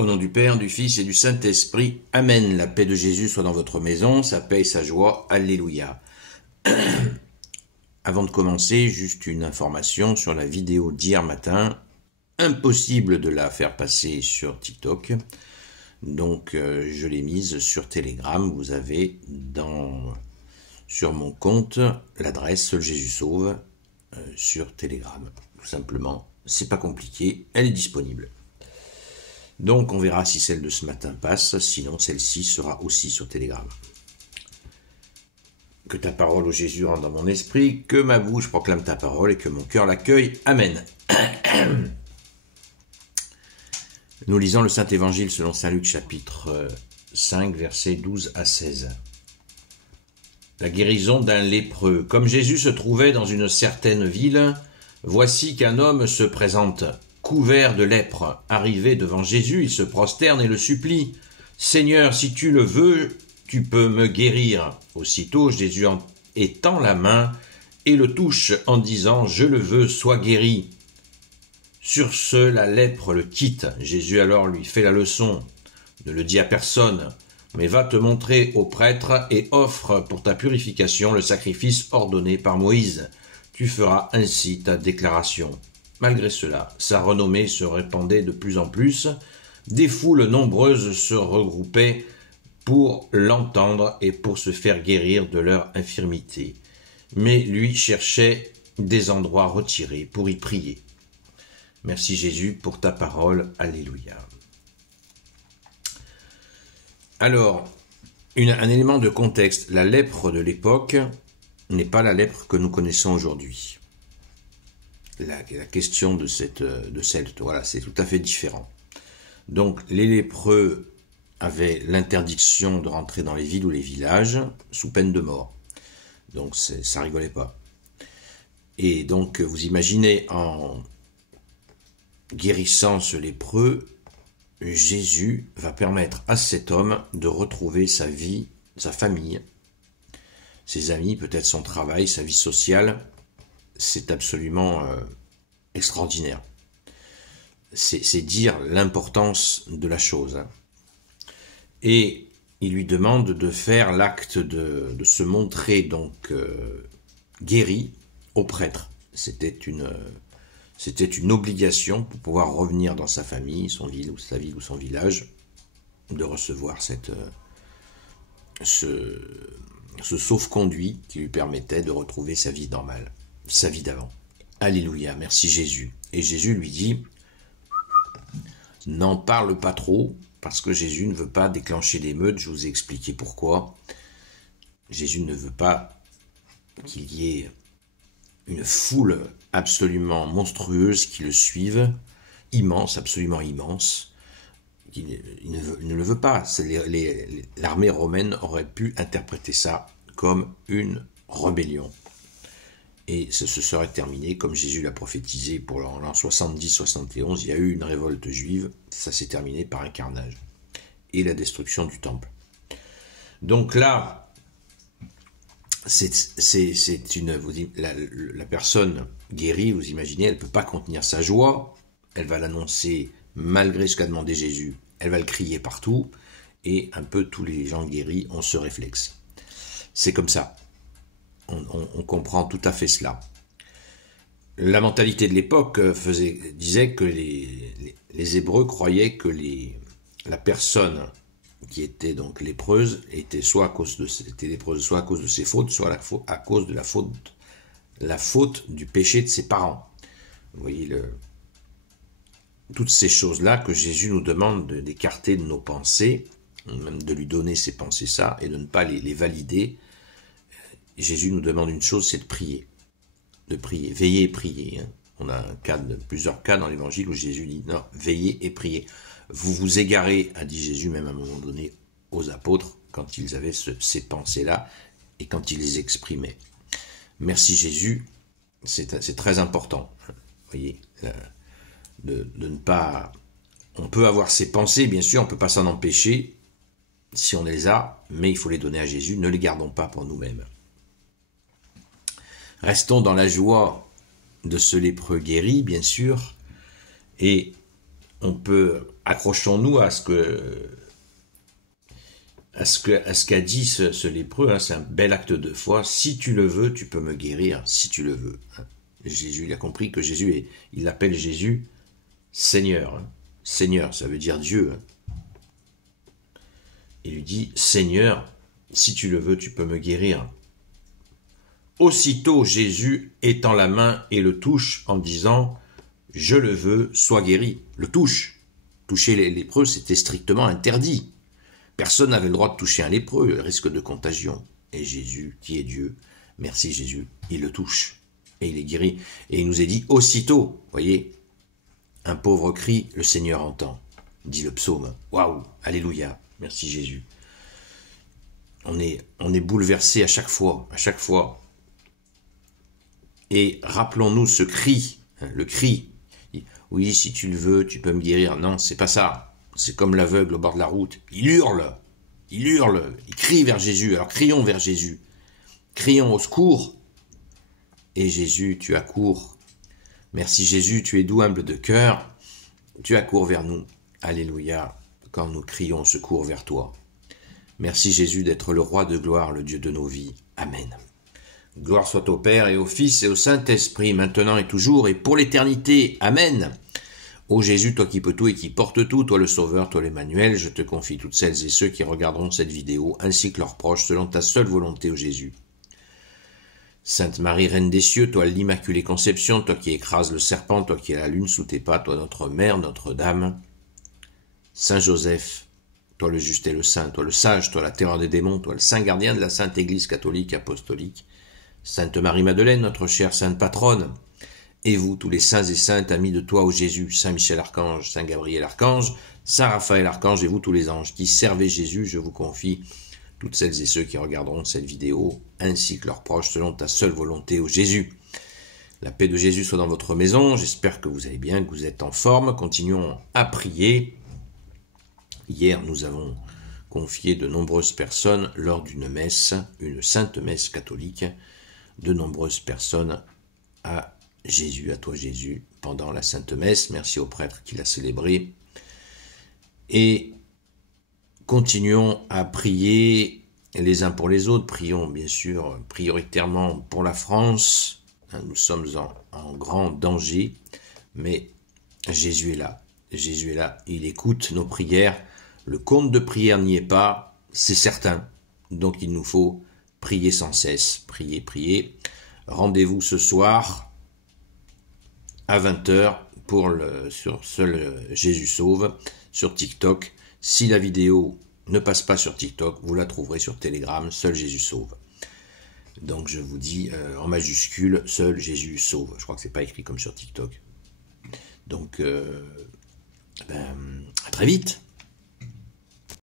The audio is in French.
Au nom du Père, du Fils et du Saint-Esprit. Amen. La paix de Jésus soit dans votre maison, sa paix et sa joie. Alléluia. Avant de commencer, juste une information sur la vidéo d'hier matin. Impossible de la faire passer sur TikTok. Donc, je l'ai mise sur Telegram. Vous avez sur mon compte l'adresse Seul Jésus Sauve sur Telegram. Tout simplement, c'est pas compliqué, elle est disponible. Donc, on verra si celle de ce matin passe, sinon celle-ci sera aussi sur Telegram. Que ta parole, ô Jésus, rentre dans mon esprit, que ma bouche proclame ta parole et que mon cœur l'accueille. Amen. Nous lisons le Saint-Évangile selon Saint Luc, chapitre 5, versets 12 à 16. La guérison d'un lépreux. Comme Jésus se trouvait dans une certaine ville, voici qu'un homme se présente, couvert de lèpre. Arrivé devant Jésus, il se prosterne et le supplie. « Seigneur, si tu le veux, tu peux me guérir. » Aussitôt, Jésus étend la main et le touche en disant « Je le veux, sois guéri. » Sur ce, la lèpre le quitte. Jésus alors lui fait la leçon. Ne le dis à personne, mais va te montrer au prêtre et offre pour ta purification le sacrifice ordonné par Moïse. Tu feras ainsi ta déclaration. Malgré cela, sa renommée se répandait de plus en plus. Des foules nombreuses se regroupaient pour l'entendre et pour se faire guérir de leur infirmité. Mais lui cherchait des endroits retirés pour y prier. Merci Jésus pour ta parole. Alléluia. Alors, un élément de contexte. La lèpre de l'époque n'est pas la lèpre que nous connaissons aujourd'hui. La question de cette, voilà, c'est tout à fait différent. Donc, les lépreux avaient l'interdiction de rentrer dans les villes ou les villages sous peine de mort. Donc, ça rigolait pas. Et donc, vous imaginez, en guérissant ce lépreux, Jésus va permettre à cet homme de retrouver sa vie, sa famille, ses amis, peut-être son travail, sa vie sociale. C'est absolument extraordinaire. C'est dire l'importance de la chose. Et il lui demande de faire l'acte de se montrer donc guéri au prêtre. C'était une obligation pour pouvoir revenir dans sa famille, sa ville ou son village, de recevoir ce sauf-conduit qui lui permettait de retrouver sa vie normale, sa vie d'avant. Alléluia, merci Jésus. Et Jésus lui dit, n'en parle pas trop, parce que Jésus ne veut pas déclencher l'émeute, je vous ai expliqué pourquoi. Jésus ne veut pas qu'il y ait une foule absolument monstrueuse qui le suive, immense, absolument immense. Il ne le veut pas. L'armée romaine aurait pu interpréter ça comme une rébellion. Et ce serait terminé, comme Jésus l'a prophétisé pour l'an 70-71, il y a eu une révolte juive, ça s'est terminé par un carnage et la destruction du temple. Donc là, la personne guérie, vous imaginez, elle ne peut pas contenir sa joie, elle va l'annoncer malgré ce qu'a demandé Jésus, elle va le crier partout, et un peu tous les gens guéris ont ce réflexe. C'est comme ça. On comprend tout à fait cela. La mentalité de l'époque disait que les Hébreux croyaient que la personne qui était donc lépreuse était soit à cause de ses fautes, soit à cause de la faute du péché de ses parents. Vous voyez toutes ces choses-là que Jésus nous demande d'écarter de nos pensées, même de lui donner ces pensées ça et de ne pas les valider. Jésus nous demande une chose, c'est de prier. Veillez et priez. Hein. On a plusieurs cas dans l'évangile où Jésus dit, non, veillez et priez. Vous vous égarez, a dit Jésus même à un moment donné aux apôtres, quand ils avaient ces pensées-là et quand ils les exprimaient. Merci Jésus, c'est très important. Vous voyez, de ne pas... On peut avoir ces pensées, bien sûr, on ne peut pas s'en empêcher si on les a, mais il faut les donner à Jésus, ne les gardons pas pour nous-mêmes. Restons dans la joie de ce lépreux guéri, bien sûr, et on peut accrochons-nous à ce qu'a dit ce lépreux, hein, c'est un bel acte de foi. Si tu le veux, tu peux me guérir, si tu le veux. Hein. Jésus, il a compris que Jésus, il appelle Jésus Seigneur. Hein. Seigneur, ça veut dire Dieu. Hein. Il lui dit, Seigneur, si tu le veux, tu peux me guérir. Aussitôt, Jésus étend la main et le touche en disant, je le veux, sois guéri. Le touche. Toucher les lépreux, c'était strictement interdit. Personne n'avait le droit de toucher un lépreux, risque de contagion. Et Jésus, qui est Dieu, merci Jésus, il le touche. Et il est guéri. Et il nous est dit aussitôt, voyez, un pauvre cri, le Seigneur entend, dit le psaume. Waouh, alléluia, merci Jésus. On est bouleversé à chaque fois. Et rappelons-nous ce cri, hein, le cri. Oui, si tu le veux, tu peux me guérir. Non, c'est pas ça. C'est comme l'aveugle au bord de la route. Il hurle, il crie vers Jésus. Alors crions vers Jésus. Crions au secours. Et Jésus, tu accours. Merci Jésus, tu es doux, humble de cœur. Tu accours vers nous. Alléluia, quand nous crions au secours vers toi. Merci Jésus d'être le roi de gloire, le Dieu de nos vies. Amen. Gloire soit au Père et au Fils et au Saint-Esprit, maintenant et toujours et pour l'éternité. Amen. Ô Jésus, toi qui peux tout et qui portes tout, toi le Sauveur, toi l'Emmanuel, je te confie toutes celles et ceux qui regarderont cette vidéo, ainsi que leurs proches, selon ta seule volonté, ô Jésus. Sainte Marie, Reine des cieux, toi l'Immaculée Conception, toi qui écrases le serpent, toi qui es la lune sous tes pas, toi notre Mère, Notre-Dame. Saint Joseph, toi le juste et le saint, toi le sage, toi la terreur des démons, toi le saint gardien de la Sainte Église catholique apostolique. Sainte Marie-Madeleine, notre chère sainte patronne, et vous, tous les saints et saintes, amis de toi, ô Jésus, Saint Michel Archange, Saint Gabriel Archange, Saint Raphaël Archange, et vous, tous les anges qui servez Jésus, je vous confie toutes celles et ceux qui regarderont cette vidéo, ainsi que leurs proches, selon ta seule volonté, ô Jésus. La paix de Jésus soit dans votre maison, j'espère que vous allez bien, que vous êtes en forme, continuons à prier. Hier, nous avons confié de nombreuses personnes lors d'une messe, une sainte messe catholique, de nombreuses personnes à Jésus, à toi Jésus, pendant la Sainte Messe. Merci au prêtre qui l'a célébré. Et continuons à prier les uns pour les autres. Prions bien sûr prioritairement pour la France. Nous sommes en grand danger, mais Jésus est là. Jésus est là, il écoute nos prières. Le compte de prière n'y est pas, c'est certain. Donc il nous faut prier sans cesse. Prier, prier. Rendez-vous ce soir à 20h sur Seul Jésus Sauve, sur TikTok. Si la vidéo ne passe pas sur TikTok, vous la trouverez sur Telegram, Seul Jésus Sauve. Donc je vous dis en majuscule, Seul Jésus Sauve. Je crois que c'est pas écrit comme sur TikTok. Donc à très vite.